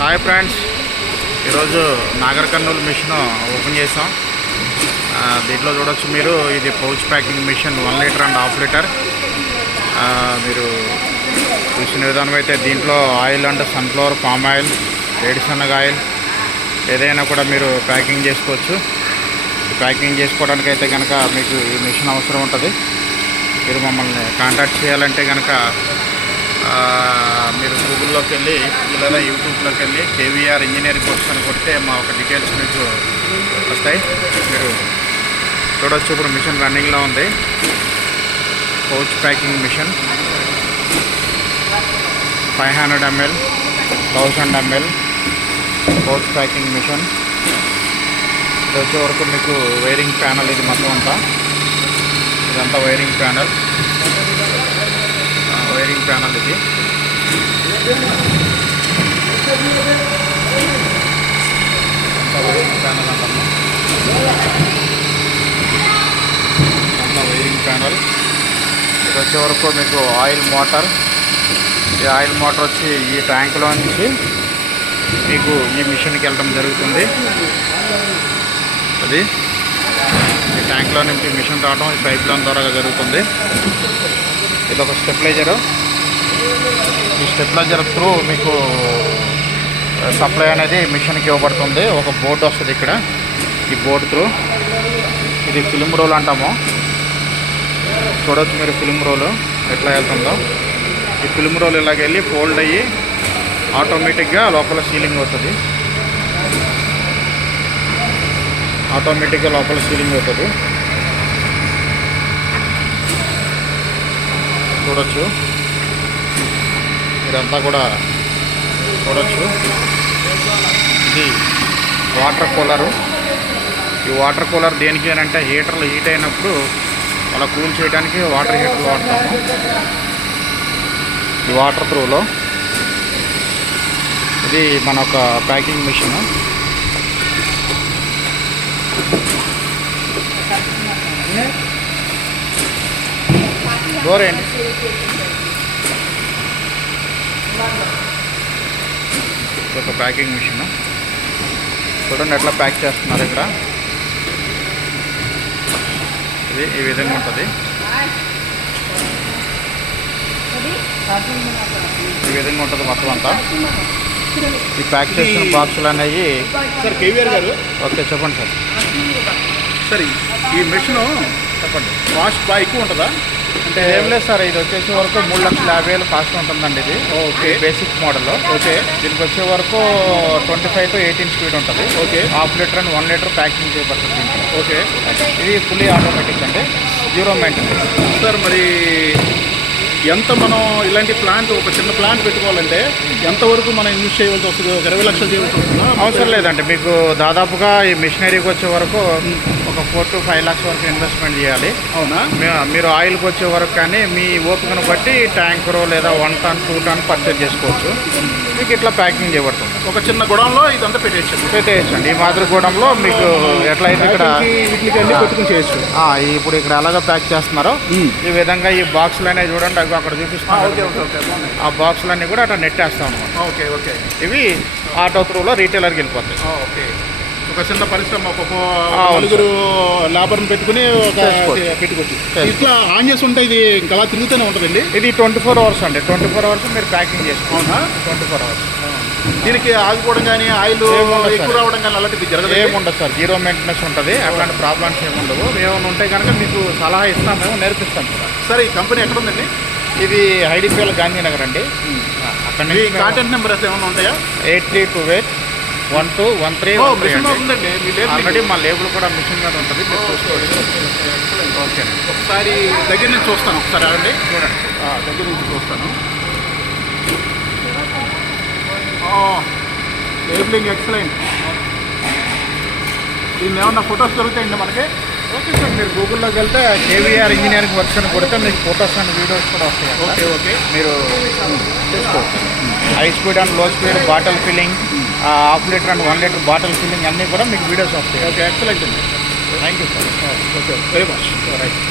Hi friends, ఈరోజు Nagar Kurnool machine open చేసాం. దీంట్లో చూడొచ్చు మీరు, ఇది pouch packing machine 1 litre and half litre. మీరు చూసిన విధానం అయితే దీంట్లో ఆయిల్ అంటే సన్ఫ్లవర్, పామ్ ఆయిల్, వేడిశనగ ఆయిల్ ఏదైనా కూడా మీరు ప్యాకింగ్ చేసుకోవచ్చు. ప్యాకింగ్ చేసుకోవడానికి అయితే కనుక మీకు ఈ మిషన్ అవసరం ఉంటుంది. మీరు మమ్మల్ని కాంటాక్ట్ చేయాలంటే కనుక మీరు గూగుల్లోకి వెళ్ళి లేదా యూట్యూబ్లోకి వెళ్ళి కేవీఆర్ ఇంజనీరింగ్ కోర్స్ అని కొడితే మా ఒక డీటెయిల్స్ మీకు వస్తాయి. మీరు చూడవచ్చు, ఇప్పుడు మిషన్ రన్నింగ్లో ఉంది. Pouch packing machine 500 ml, 1000 ml pouch packing machine. ఇది వచ్చే వరకు మీకు వైరింగ్ ప్యానల్, ఇది మొత్తం అంతా ఇదంతా వైరింగ్ ప్యానల్ ఇది. వైరింగ్ ప్యానల్ అంటాము, అంతా వైరింగ్ ప్యానల్. ఇది వచ్చే వరకు మీకు ఆయిల్ మోటార్. ఈ ఆయిల్ మోటార్ వచ్చి ఈ ట్యాంకులో నుంచి మీకు ఈ మిషన్కి వెళ్ళడం జరుగుతుంది. అది ఈ ట్యాంక్లో నుంచి మిషన్ రావడం ఈ పైప్ లైన్ ద్వారా జరుగుతుంది. ఇది ఒక స్టెబిలైజరు. ఈ స్టెబిలైజర్ త్రూ మీకు సప్లై అనేది మిషన్కి ఇవ్వబడుతుంది. ఒక బోర్డు వస్తుంది ఇక్కడ, ఈ బోర్డు త్రూ. ఇది ఫిల్మ్ రోల్ అంటాము. చూడవచ్చు మీరు ఫిల్మ్ రోలు ఎట్లా వెళ్తుందో. ఈ ఫిల్మ్ రోల్ ఇలాగ వెళ్ళి ఫోల్డ్ అయ్యి ఆటోమేటిక్గా లోపల సీలింగ్ అవుతుంది. చూడొచ్చు, ఇదంతా కూడా చూడొచ్చు. ఇది వాటర్ కూలరు. ఈ వాటర్ కూలర్ దేనికి అని అంటే హీటర్లు హీట్ అయినప్పుడు అలా కూల్ చేయడానికి వాటర్ హీటర్లు వాడతాము. ఈ వాటర్ త్రూలో ఇది మన ఒక ప్యాకింగ్ మిషన్. డోరేండి, ఒక ప్యాకింగ్ మిషన్. చూడండి ఎట్లా ప్యాక్ చేస్తున్నారు ఇక్కడ. ఇది ఈ విధంగా ఉంటుంది. ఈ విధంగా ఉంటుంది మొత్తం అంతా. ఈ ప్యాక్ చేసిన బాక్సులు అనేవి. సార్ కేవీఆర్ గారు, ఓకే చెప్పండి సార్. సార్ ఈ మిషన్ చెప్పండి. కాస్ట్ బాగా ఎక్కువ ఉంటుందా? అంటే ఏం లేదు సార్, ఇది వచ్చేసే వరకు 3,50,000 కాస్ట్ ఉంటుందండి. ఇది ఓకే, బేసిక్ మోడల్. ఓకే. దీనికి వచ్చే వరకు 25 to 18 స్పీడ్ ఉంటుంది. Okay. Half litre and 1 litre packing చేయబడుతుంది దీంట్లో. ఓకే. ఇది ఫుల్లీ ఆటోమేటిక్ అండి, 0 మెయింటెనెన్స్. సార్ మరి ఎంత మనం ఇలాంటి ప్లాంట్, ఒక చిన్న ప్లాంట్ పెట్టుకోవాలంటే ఎంతవరకు మనం ఇన్వెస్ట్ చేయవలసి వస్తుంది? ఒక 20 లక్షలు చేయవలసి వస్తుందా? అవసరం లేదండి. మీకు దాదాపుగా ఈ మిషనరీకి వచ్చే వరకు ఒక 4 to 5 lakhs వరకు ఇన్వెస్ట్మెంట్ చేయాలి. అవునా? మీరు ఆయిల్కి వచ్చే వరకు కానీ మీ ఓపికను బట్టి ట్యాంకరు లేదా 1 ton 2 ton పర్చేజ్ చేసుకోవచ్చు. మీకు ఇట్లా ప్యాకింగ్ చేయబడుతుంది. ఒక చిన్న గొడవలో ఇదంతా పెట్టేయచ్చండి. ఈ మాదిరి గూడంలో మీకు ఎట్లయితే ఇక్కడ వీటికి అన్ని పెట్టుకుని చేయొచ్చు. ఇప్పుడు ఇక్కడ ఎలాగ ప్యాక్ చేస్తున్నారో ఈ విధంగా ఈ బాక్సులు అనేవి చూడండి, అవి అక్కడ చూపిస్తున్నాం. ఆ బాక్సులన్నీ కూడా అట్లా నెట్టేస్తాం అన్నమాట. Okay, okay. ఇవి ఆటో త్రూలో రీటైలర్కి వెళ్ళిపోతాయి. ఓకే. ఒక చిన్న పరిశ్రమ, ఒక 4 లేబర్ని పెట్టుకుని పెట్టుకోవచ్చు. ఇట్లా ఆన్ చేసి ఉంటే ఇది ఇంకా అలా తిరుగుతూనే ఉంటుందండి. ఇది 24 hours అండి. 24 hours మీరు ప్యాకింగ్ చేసుకోవాలి. 24 hours. దీనికి ఆగిపోవడం కానీ, ఆయిల్ ఎక్కువ రావడం కానీ అలాంటివి జరగదు? ఏముండదు సార్, 0 మెయింటెనెన్స్ ఉంటుంది. అట్లాంటి ప్రాబ్లమ్స్ ఏముండవు. ఏమైనా ఉంటే కనుక మీకు సలహా ఇస్తాం, మేము నేర్పిస్తాం సార్. సార్ ఈ కంపెనీ ఎక్కడ ఉందండి? ఇది ఐడిపిఎల్ గాంధీనగర్ అండి. అక్కడ మీ కాంటాక్ట్ నెంబర్ ఏమైనా ఉంటాయా? 83281213. ఉందండి ఆల్రెడీ మా లేబుల్ కూడా మిషన్ మీద ఉంటుంది, మీరు చూసుకోవచ్చు. ఓకే, ఒకసారి దగ్గర నుంచి చూస్తాను. ఒకసారి అండి చూడండి, దగ్గర నుంచి చూస్తాను. Labelling excellent. దీన్ని ఏమన్నా ఫొటోస్ దొరుకుతాయండి మనకి? ఓకే సార్, మీరు గూగుల్లోకి వెళ్తే కేవీఆర్ ఇంజనీరింగ్ వర్క్స్ అని కొడితే మీకు ఫొటోస్ అండ్ వీడియోస్ కూడా వస్తాయి. Okay, okay. మీరు చూసుకోవచ్చు. హై స్పీడ్ అండ్ లో speed bottle filling, half litre and 1 litre bottle filling అన్నీ కూడా మీకు వీడియోస్ వస్తాయి. ఓకే, ఎక్సలెంట్ అండి. Thank you sir. Okay, very much. Right.